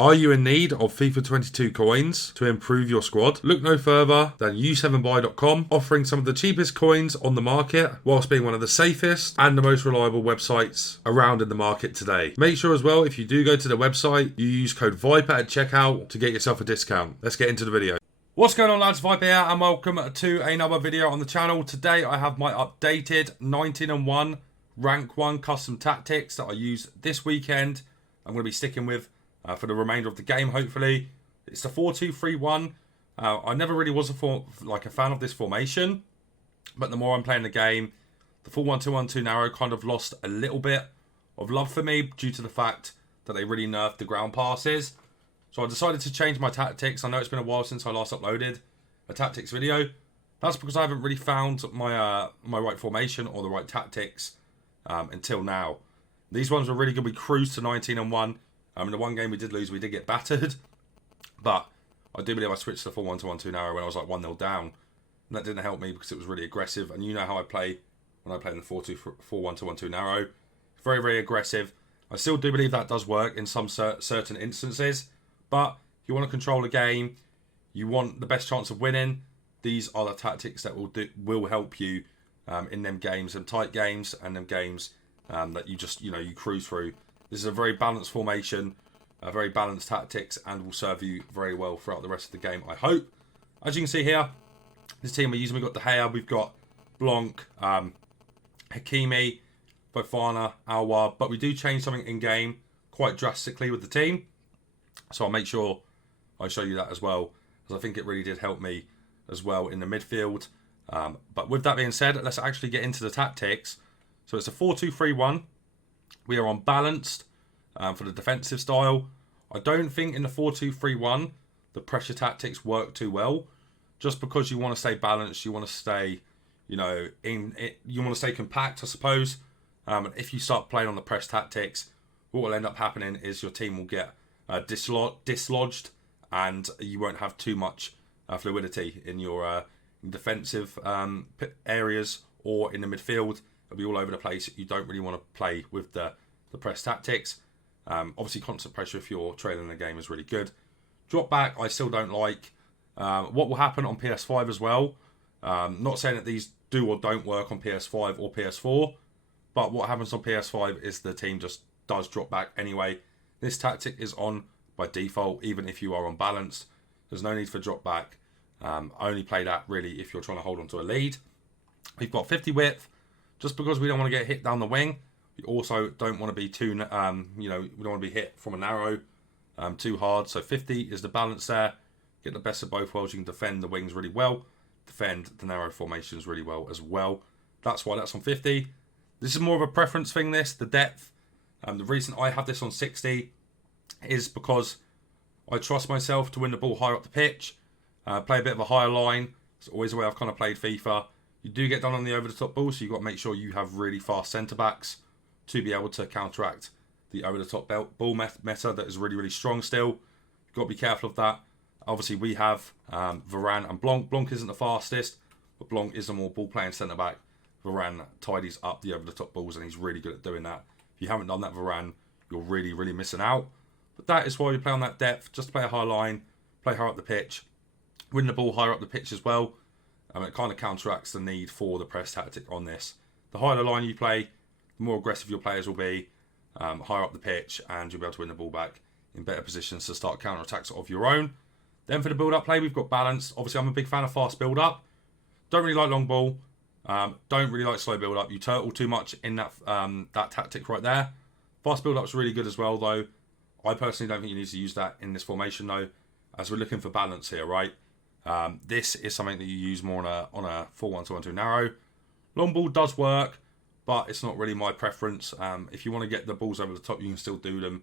Are you in need of FIFA 22 coins to improve your squad? Look no further than u7buy.com, offering some of the cheapest coins on the market whilst being one of the safest and the most reliable websites around in the market today. Make sure as well, if you do go to the website, you use code VIPER at checkout to get yourself a discount. Let's get into the video. What's going on, lads? Viper here and welcome to another video on the channel. Today I have my updated 19-1 rank 1 custom tactics that I used this weekend. I'm going to be sticking with for the remainder of the game, hopefully. It's the 4-2-3-1. I never really was a fan of this formation, but the more I'm playing the game, the full 1-2-1-2 narrow kind of lost a little bit of love for me due to the fact that they really nerfed the ground passes. So I decided to change my tactics. I know it's been a while since I last uploaded a tactics video. That's because I haven't really found my my right formation or the right tactics until now. These ones were really good. We cruised to 19-1. In the one game we did lose, we did get battered. But I do believe I switched to the full 1-2-1-2 narrow when I was like 1-0 down. And that didn't help me because it was really aggressive. And you know how I play when I play in the 4-1-2-1-2 narrow. Very, very aggressive. I still do believe that does work in some certain instances. But if you want to control a game, you want the best chance of winning, these are the tactics that will help you in them games, and tight games, and them games that you just, you cruise through. This is a very balanced formation, a very balanced tactics, and will serve you very well throughout the rest of the game, I hope. As you can see here, this team we're using, we've got De Gea, we've got Blanc, Hakimi, Fofana, Alwa, but we do change something in-game quite drastically with the team. So I'll make sure I show you that as well, because I think it really did help me as well in the midfield. But with that being said, let's actually get into the tactics. So it's a 4-2-3-1. We are on balanced for the defensive style. I don't think in the 4-2-3-1 the pressure tactics work too well, just because you want to stay balanced, you want to stay, you want to stay compact, I suppose. And if you start playing on the press tactics, what will end up happening is your team will get dislodged, and you won't have too much fluidity in your defensive areas or in the midfield. It'll be all over the place. You don't really want to play with the press tactics. Obviously, constant pressure if you're trailing the game is really good. Drop back, I still don't like. What will happen on PS5 as well? Not saying that these do or don't work on PS5 or PS4, but what happens on PS5 is the team just does drop back anyway. This tactic is on by default, even if you are unbalanced. There's no need for drop back. Only play that really if you're trying to hold on to a lead. We've got 50 width, just because we don't want to get hit down the wing. We also don't want to be too, we don't want to be hit from a narrow too hard. So 50 is the balance there. Get the best of both worlds. You can defend the wings really well, defend the narrow formations really well as well. That's why that's on 50. This is more of a preference thing, the depth. The reason I have this on 60 is because I trust myself to win the ball higher up the pitch, play a bit of a higher line. It's always the way I've kind of played FIFA. You do get done on the over-the-top ball, so you've got to make sure you have really fast centre-backs to be able to counteract the over-the-top ball meta that is really, really strong still. You've got to be careful of that. Obviously, we have Varane and Blanc. Blanc isn't the fastest, but Blanc is a more ball-playing centre-back. Varane tidies up the over-the-top balls, and he's really good at doing that. If you haven't done that, Varane, you're really, really missing out. But that is why we play on that depth. Just play a high line, play higher up the pitch, win the ball higher up the pitch as well. It kind of counteracts the need for the press tactic on this. The higher the line you play, the more aggressive your players will be, higher up the pitch, and you'll be able to win the ball back in better positions to start counter-attacks of your own. Then for the build-up play, we've got balance. Obviously, I'm a big fan of fast build-up. Don't really like long ball. Don't really like slow build-up. You turtle too much in that that tactic right there. Fast build-up's really good as well, though. I personally don't think you need to use that in this formation, though, as we're looking for balance here, right? This is something that you use more on a 4-1-2-1-2 narrow. Long ball does work, but it's not really my preference. If you want to get the balls over the top, you can still do them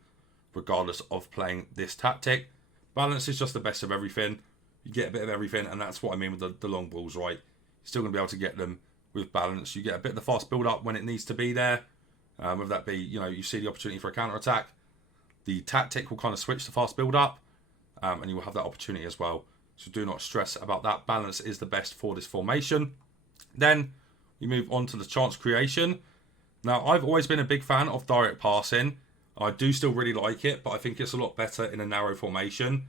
regardless of playing this tactic. Balance is just the best of everything. You get a bit of everything, and that's what I mean with the long balls, right? You're still going to be able to get them with balance. You get a bit of the fast build-up when it needs to be there. Whether that be, you see the opportunity for a counter-attack. The tactic will kind of switch to fast build-up, and you will have that opportunity as well. So do not stress about that. Balance is the best for this formation. Then we move on to the chance creation. Now, I've always been a big fan of direct passing. I do still really like it, but I think it's a lot better in a narrow formation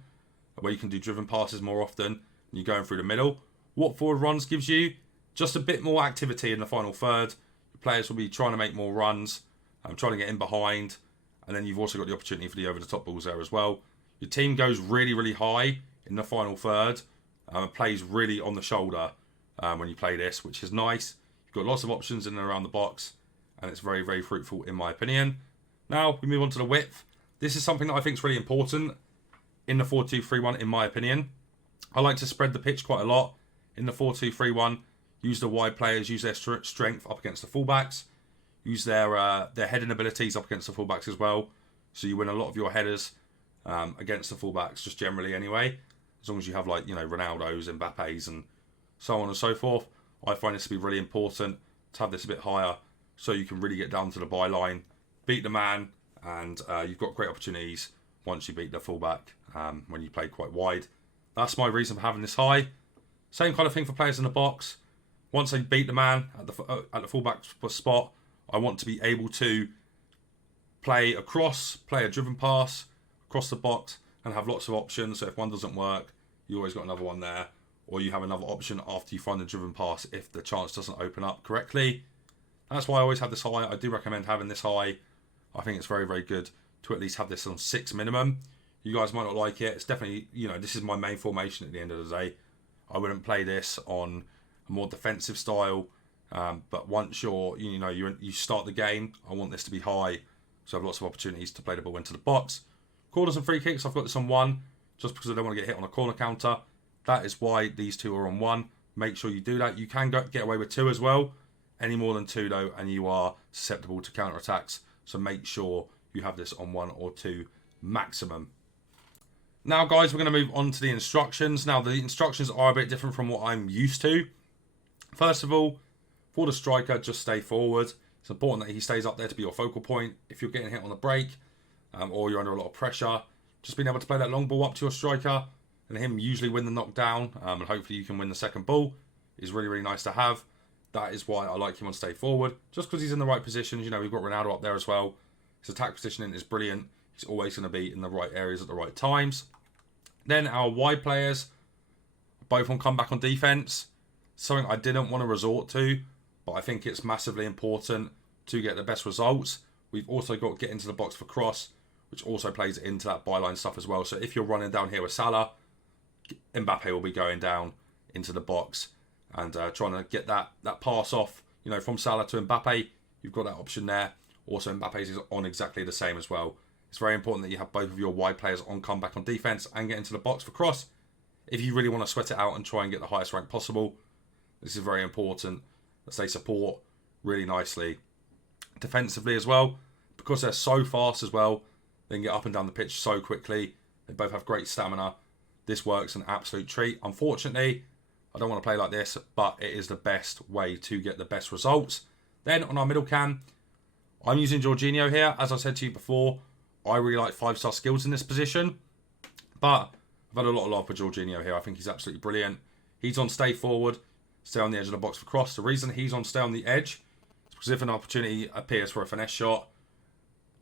where you can do driven passes more often and you're going through the middle. What forward runs gives you? Just a bit more activity in the final third. Your players will be trying to make more runs, trying to get in behind, and then you've also got the opportunity for the over-the-top balls there as well. Your team goes really, really high in the final third. It plays really on the shoulder when you play this, which is nice. You've got lots of options in and around the box, and it's very, very fruitful in my opinion. Now, we move on to the width. This is something that I think is really important in the 4-2-3-1, in my opinion. I like to spread the pitch quite a lot in the 4-2-3-1. Use the wide players, use their strength up against the fullbacks. Use their heading abilities up against the fullbacks as well. So you win a lot of your headers against the fullbacks, just generally anyway. As long as you have, like, you know, Ronaldo's, Mbappe's, and so on and so forth. I find this to be really important to have this a bit higher so you can really get down to the byline, beat the man, and you've got great opportunities once you beat the fullback when you play quite wide. That's my reason for having this high. Same kind of thing for players in the box. Once they beat the man at the fullback spot, I want to be able to play across, play a driven pass across the box, and have lots of options. So if one doesn't work, you always got another one there, or you have another option after you find the driven pass if the chance doesn't open up correctly. That's why I always have this high. I do recommend having this high. I think it's very, very good to at least have this on 6 minimum. You guys might not like it. It's definitely, you know, this is my main formation at the end of the day. I wouldn't play this on a more defensive style. But once you start the game, I want this to be high, so I have lots of opportunities to play the ball into the box. Corners and free kicks, I've got this on 1, just because I don't want to get hit on a corner counter. That is why these 2 are on 1. Make sure you do that. You can get away with 2 as well. Any more than 2 though, and you are susceptible to counter attacks. So make sure you have this on 1 or 2 maximum. Now, guys, we're going to move on to the instructions. Now, the instructions are a bit different from what I'm used to. First of all, for the striker, just stay forward. It's important that he stays up there to be your focal point. If you're getting hit on the break or you're under a lot of pressure, just being able to play that long ball up to your striker and him usually win the knockdown, and hopefully you can win the second ball, is really, really nice to have. That is why I like him on stay forward, just because he's in the right positions. You know, we've got Ronaldo up there as well. His attack positioning is brilliant. He's always going to be in the right areas at the right times. Then our wide players, both on comeback on defense. Something I didn't want to resort to, but I think it's massively important to get the best results. We've also got to get into the box for cross, which also plays into that byline stuff as well. So if you're running down here with Salah, Mbappe will be going down into the box and trying to get that pass off, you know, from Salah to Mbappe. You've got that option there. Also, Mbappe's is on exactly the same as well. It's very important that you have both of your wide players on comeback on defense and get into the box for cross. If you really want to sweat it out and try and get the highest rank possible, this is very important that they support really nicely. Defensively as well, because they're so fast as well, they can get up and down the pitch so quickly. They both have great stamina. This works an absolute treat. Unfortunately, I don't want to play like this, but it is the best way to get the best results. Then on our middle cam, I'm using Jorginho here. As I said to you before, I really like 5-star skills in this position, but I've had a lot of love for Jorginho here. I think he's absolutely brilliant. He's on stay forward, stay on the edge of the box for cross. The reason he's on stay on the edge is because if an opportunity appears for a finesse shot,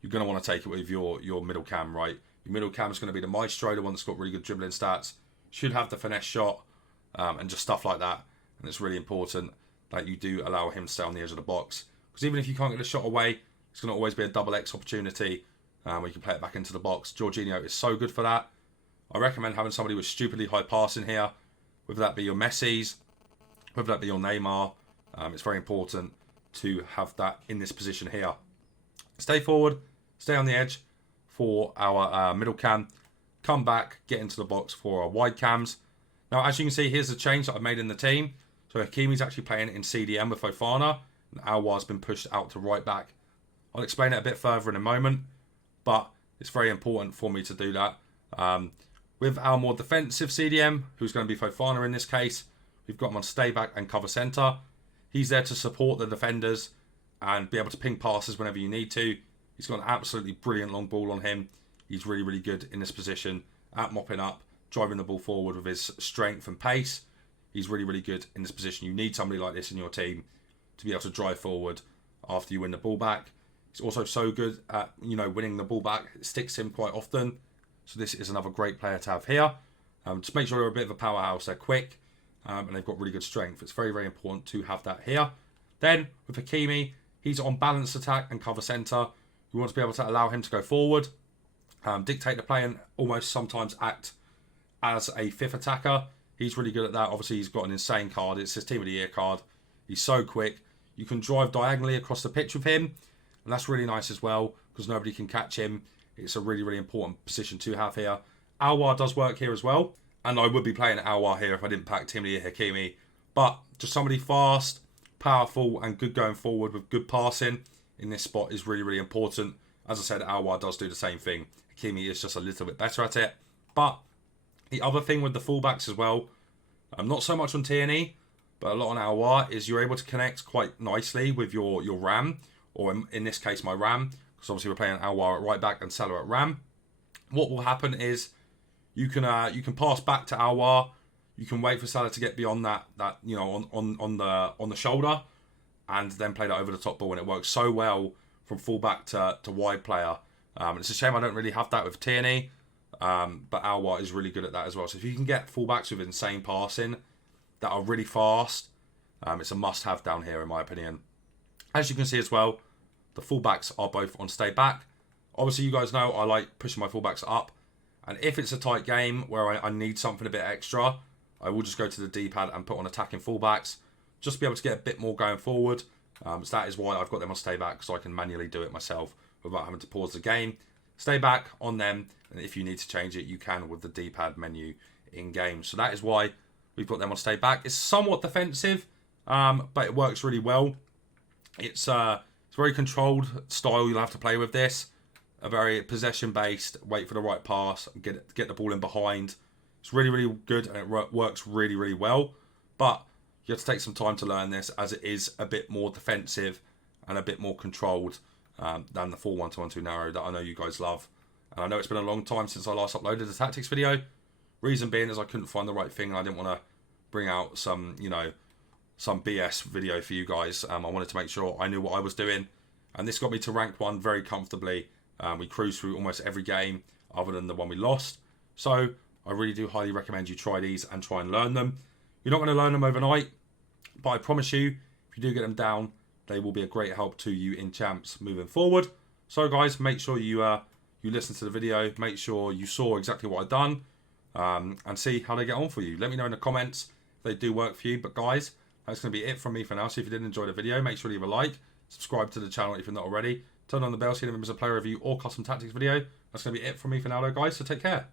you're going to want to take it with your middle cam, right? Your middle cam is going to be the maestro, the one that's got really good dribbling stats, should have the finesse shot, and just stuff like that. And it's really important that you do allow him to stay on the edge of the box, because even if you can't get the shot away, it's going to always be a double X opportunity where you can play it back into the box. Jorginho is so good for that. I recommend having somebody with stupidly high passing here, whether that be your Messi's, whether that be your Neymar. It's very important to have that in this position here. Stay forward, stay on the edge for our middle cam, come back, get into the box for our wide cams. Now, as you can see, here's the change that I've made in the team. So Hakimi's actually playing in CDM with Fofana, and Aouar's been pushed out to right back. I'll explain it a bit further in a moment, but it's very important for me to do that. With our more defensive CDM, who's going to be Fofana in this case, we've got him on stay back and cover centre. He's there to support the defenders and be able to ping passes whenever you need to. He's got an absolutely brilliant long ball on him. He's really, really good in this position at mopping up, driving the ball forward with his strength and pace. He's really, really good in this position. You need somebody like this in your team to be able to drive forward after you win the ball back. He's also so good at, winning the ball back. It sticks him quite often. So this is another great player to have here. Just make sure they're a bit of a powerhouse. They're quick and they've got really good strength. It's very, very important to have that here. Then with Hakimi, he's on balanced attack and cover centre. You want to be able to allow him to go forward, dictate the play, and almost sometimes act as a fifth attacker. He's really good at that. Obviously, he's got an insane card. It's his Team of the Year card. He's so quick. You can drive diagonally across the pitch with him, and that's really nice as well because nobody can catch him. It's a really, really important position to have here. Alwar does work here as well, and I would be playing Alwar here if I didn't pack Team of the Year Hakimi. But just somebody fast, powerful, and good going forward with good passing in this spot is really, really important. As I said, Alwar does do the same thing. Hakimi is just a little bit better at it. But the other thing with the fullbacks as well, not so much on TNE, but a lot on Alwar, is you're able to connect quite nicely with your RAM, or in this case my RAM, because obviously we're playing Alwar at right back and Salah at RAM. What will happen is you can pass back to Alwar, you can wait for Salah to get beyond that on the shoulder, and then play that over the top ball, and it works so well from fullback to wide player. It's a shame I don't really have that with Tierney, but Alwar is really good at that as well. So if you can get fullbacks with insane passing that are really fast, it's a must-have down here in my opinion. As you can see as well, the fullbacks are both on stay back. Obviously, you guys know I like pushing my fullbacks up, and if it's a tight game where I need something a bit extra, I will just go to the D-pad and put on attacking fullbacks, just to be able to get a bit more going forward. So that is why I've got them on stay back, so I can manually do it myself without having to pause the game. Stay back on them, and if you need to change it, you can with the D-pad menu in game. So that is why we've got them on stay back. It's somewhat defensive, but it works really well. It's a very controlled style you'll have to play with this. A very possession-based, wait for the right pass, and get the ball in behind. It's really, really good, and it works really, really well. But you have to take some time to learn this, as it is a bit more defensive and a bit more controlled than the 4-1-2-1-2 narrow that I know you guys love. And I know it's been a long time since I last uploaded a tactics video. Reason being is I couldn't find the right thing, and I didn't want to bring out some BS video for you guys. I wanted to make sure I knew what I was doing, and this got me to rank 1 very comfortably. We cruised through almost every game other than the one we lost. So I really do highly recommend you try these and try and learn them. You're not going to learn them overnight, but I promise you, if you do get them down, they will be a great help to you in champs moving forward. So guys, make sure you listen to the video, make sure you saw exactly what I've done, and see how they get on for you. Let me know in the comments if they do work for you. But guys, that's going to be it from me for now. So if you did enjoy the video, make sure to leave a like, subscribe to the channel if you're not already, turn on the bell so you never miss a player review or custom tactics video. That's going to be it from me for now though, guys, so take care.